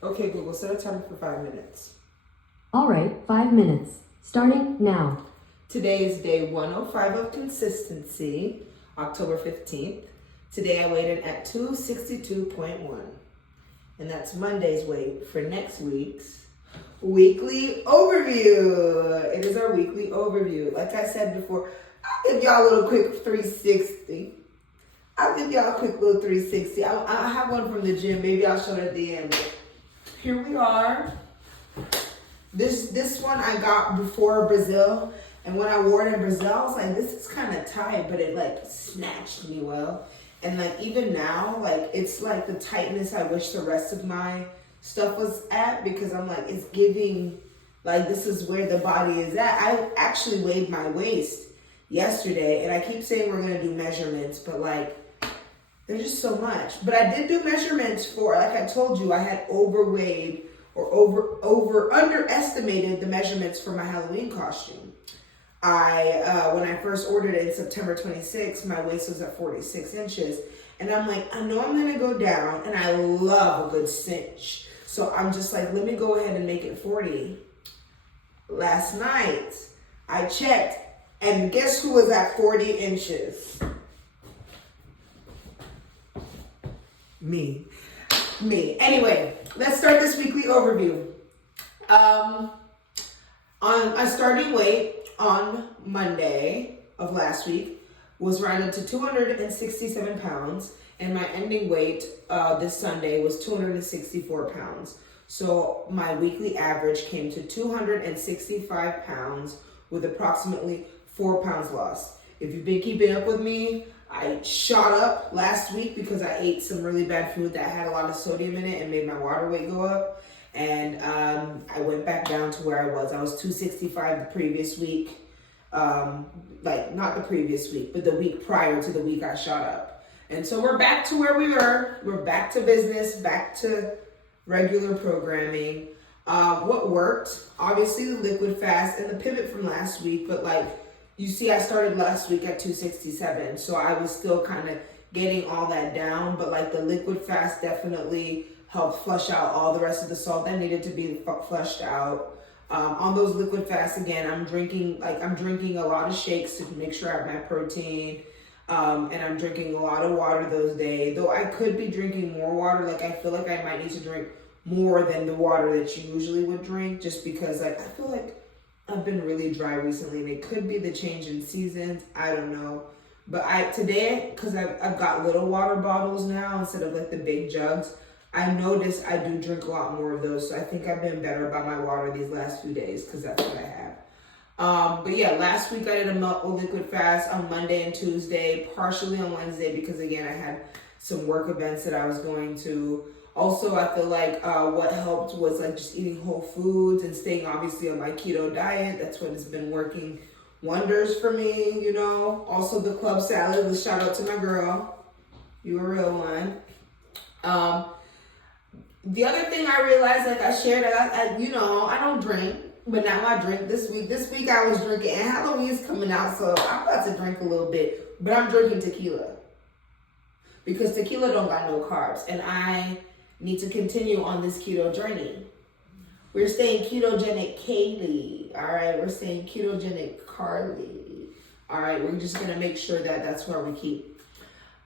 Okay, Google, set a timer for 5 minutes. All right, 5 minutes. Starting now. Today is day 105 of consistency, October 15th. Today I weighed in at 262.1. And that's Monday's weight for next week's weekly overview. It is our weekly overview. Like I said before, I'll give y'all a little quick 360. I'll give y'all a quick little 360. I have one from the gym. Maybe I'll show it at the end. Here we are. This one I got before Brazil. And when I wore it in Brazil, I was like, this is kind of tight, but it like snatched me well. And like even now, like it's like the tightness I wish the rest of my stuff was at, because I'm like, it's giving like this is where the body is at. I actually weighed my waist yesterday, and I keep saying we're gonna do measurements, but like there's just so much. But I did do measurements for, like I told you, I had overweighed or underestimated the measurements for my Halloween costume. When I first ordered it in September 26th, my waist was at 46 inches. And I'm like, I know I'm gonna go down, and I love a good cinch. So I'm just like, let me go ahead and make it 40. Last night, I checked, and guess who was at 40 inches? Me. Anyway, let's start this weekly overview. On a starting weight on Monday of last week was rounded to 267 pounds, and my ending weight this Sunday was 264 pounds. So my weekly average came to 265 pounds with approximately 4 pounds lost. If you've been keeping up with me, I shot up last week because I ate some really bad food that had a lot of sodium in it and made my water weight go up. And I went back down to where I was. I was 265 the previous week. Like not the previous week, but the week prior to the week I shot up. And so we're back to where we were. We're back to business, back to regular programming. What worked? Obviously the liquid fast and the pivot from last week, but like, you see, I started last week at 267, so I was still kind of getting all that down, but like the liquid fast definitely helped flush out all the rest of the salt that needed to be flushed out. On those liquid fasts, again, I'm drinking a lot of shakes to make sure I have my protein, and I'm drinking a lot of water those days, though I could be drinking more water. Like I feel like I might need to drink more than the water that you usually would drink, just because like I feel like I've been really dry recently, and it could be the change in seasons. I don't know. But today, because I've got little water bottles now instead of like the big jugs, I noticed I do drink a lot more of those. So I think I've been better about my water these last few days because that's what I have. But yeah, last week I did a liquid fast on Monday and Tuesday, partially on Wednesday because again, I had some work events that I was going to. Also, I feel like what helped was like just eating whole foods and staying obviously on my keto diet. That's what has been working wonders for me, you know. Also the club salad, was shout out to my girl. You a real one. The other thing I realized, like I shared, I don't drink, but now I drink this week. This week I was drinking, and Halloween's coming out, so I'm about to drink a little bit, but I'm drinking tequila. Because tequila don't got no carbs, and I need to continue on this keto journey. We're staying ketogenic Kaylee, all right? We're staying ketogenic Carly, all right? We're just gonna make sure that that's where we keep.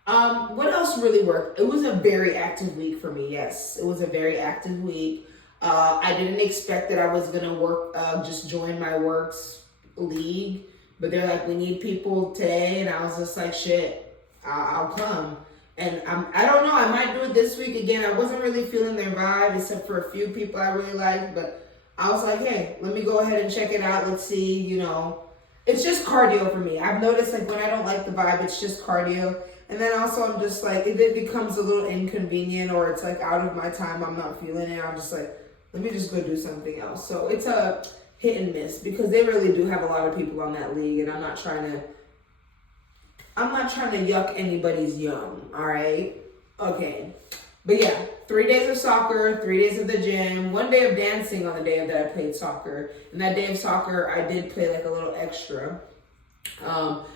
What else really worked? It was a very active week for me, yes. It was a very active week. I didn't expect that I was gonna just join my works league, but they're like, we need people today, and I was just like, shit, I'll come. And I don't know, I might do it this week again. I wasn't really feeling their vibe, except for a few people I really liked, but I was like, hey, let me go ahead and check it out. Let's see, you know. It's just cardio for me. I've noticed like when I don't like the vibe, it's just cardio. And then also I'm just like, if it becomes a little inconvenient or it's like out of my time, I'm not feeling it, I'm just like, let me just go do something else. So it's a hit and miss because they really do have a lot of people on that league, and I'm not trying to yuck anybody's yum, all right? Okay. But yeah, 3 days of soccer, 3 days of the gym, 1 day of dancing on the day that I played soccer. And that day of soccer, I did play like a little extra.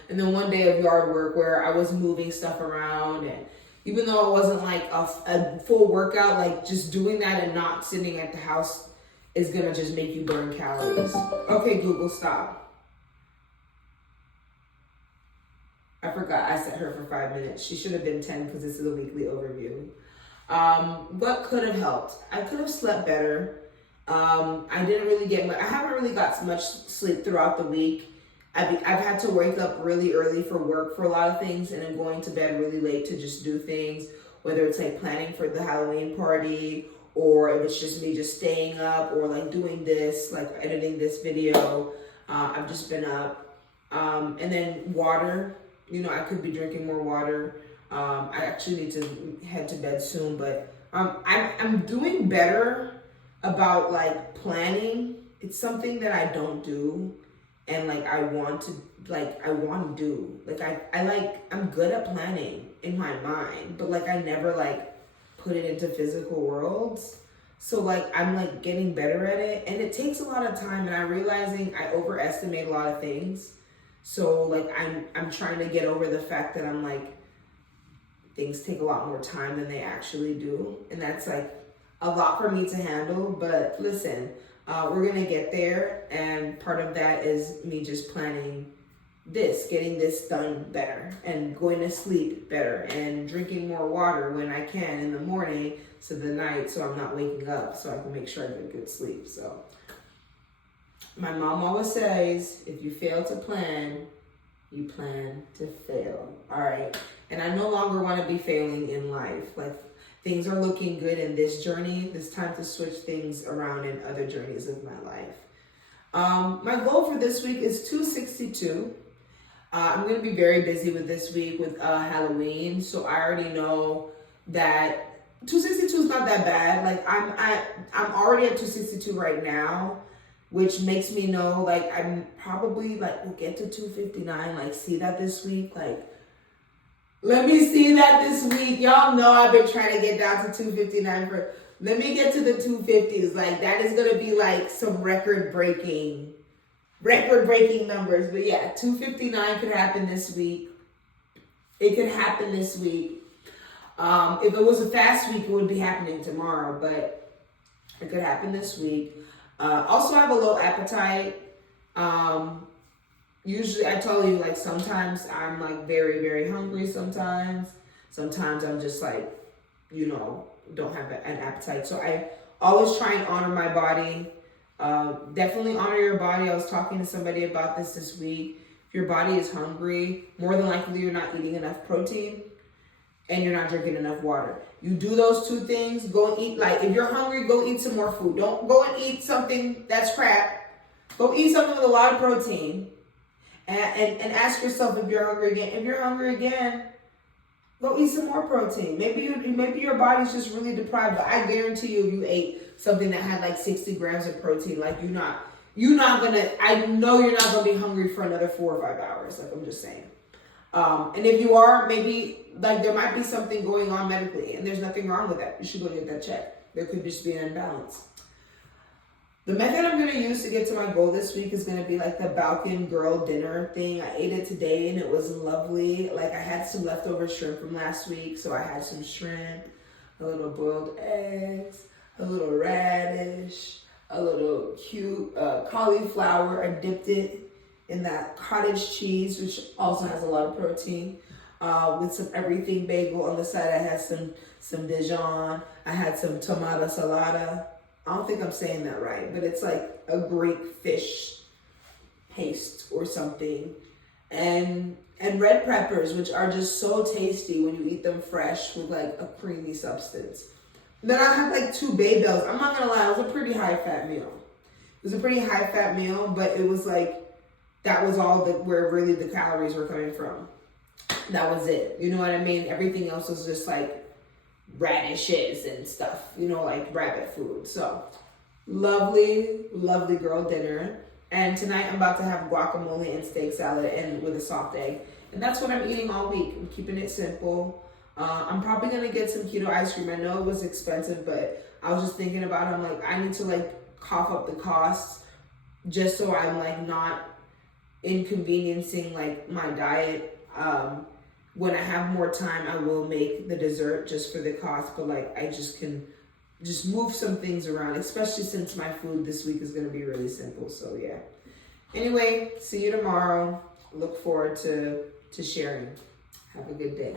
And then 1 day of yard work where I was moving stuff around and, even though it wasn't like a full workout, like just doing that and not sitting at the house is gonna just make you burn calories. Okay, Google, stop. I forgot I set her for 5 minutes. She should have been 10 because this is a weekly overview. What could have helped? I could have slept better. I didn't really get much. I haven't really got much sleep throughout the week. I've had to wake up really early for work for a lot of things, and then going to bed really late to just do things, whether it's like planning for the Halloween party, or if it's just me just staying up, or like doing this, like editing this video. I've just been up. And then water, you know, I could be drinking more water. I actually need to head to bed soon, but I'm doing better about like planning. It's something that I don't do, and like I want to do. Like I'm good at planning in my mind, but like I never like put it into physical worlds. So like I'm like getting better at it, and it takes a lot of time, and I'm realizing I overestimate a lot of things. So like I'm trying to get over the fact that I'm like, things take a lot more time than they actually do, and that's like a lot for me to handle. But listen, we're gonna get there, and part of that is me just planning this, getting this done better, and going to sleep better, and drinking more water when I can in the morning to the night, so I'm not waking up, so I can make sure I get good sleep. So my mom always says, if you fail to plan, you plan to fail. All right. And I no longer want to be failing in life. Like, things are looking good in this journey. It's time to switch things around in other journeys of my life. My goal for this week is 262. I'm going to be very busy with this week with Halloween. So I already know that 262 is not that bad. Like I'm already at 262 right now, which makes me know like I'm probably like will get to 259. Like, see that this week. Like, let me see that this week. Y'all know I've been trying to get down to 259 for. Let me get to the 250s. Like, that is gonna be like some record breaking numbers. But yeah, 259 could happen this week. It could happen this week. If it was a fast week, it would be happening tomorrow, but it could happen this week. Also, I have a low appetite. Usually, I tell you, like, sometimes I'm like very, very hungry sometimes. Sometimes I'm just like, you know, don't have an appetite. So I always try and honor my body. Definitely honor your body. I was talking to somebody about this week. If your body is hungry, more than likely you're not eating enough protein and you're not drinking enough water. You do those two things, go and eat. Like, if you're hungry, go eat some more food. Don't go and eat something that's crap. Go eat something with a lot of protein. And ask yourself if you're hungry again. If you're hungry again, go eat some more protein. Maybe your body's just really deprived. But I guarantee you, if you ate something that had like 60 grams of protein, like I know you're not gonna be hungry for another 4 or 5 hours. Like, I'm just saying. And if you are, maybe like there might be something going on medically, and there's nothing wrong with that. You should go get that checked. There could just be an imbalance. The method I'm going to use to get to my goal this week is going to be like the Balkan girl dinner thing. I ate it today and it was lovely. Like, I had some leftover shrimp from last week, so I had some shrimp, a little boiled eggs, a little radish, a little cute cauliflower. I dipped it in that cottage cheese, which also has a lot of protein, with some everything bagel. On the side, I had some Dijon. I had some tomato salada. I don't think I'm saying that right, but it's like a Greek fish paste or something. And red peppers, which are just so tasty when you eat them fresh with like a creamy substance. And then I had like 2 bay bells. I'm not gonna lie, it was a pretty high fat meal. It was a pretty high fat meal, but it was like, that was all where really the calories were coming from. That was it. You know what I mean? Everything else was just like radishes and stuff, you know, like rabbit food. So lovely, lovely girl dinner. And tonight I'm about to have guacamole and steak salad and with a soft egg. And that's what I'm eating all week. I'm keeping it simple. I'm probably gonna get some keto ice cream. I know it was expensive, but I was just thinking about it. I'm like, I need to like cough up the costs just so I'm like not inconveniencing like my diet. when I have more time, I will make the dessert just for the cost, but like I just can just move some things around, especially since my food this week is going to be really simple. So yeah. Anyway, see you tomorrow. Look forward to sharing. Have a good day.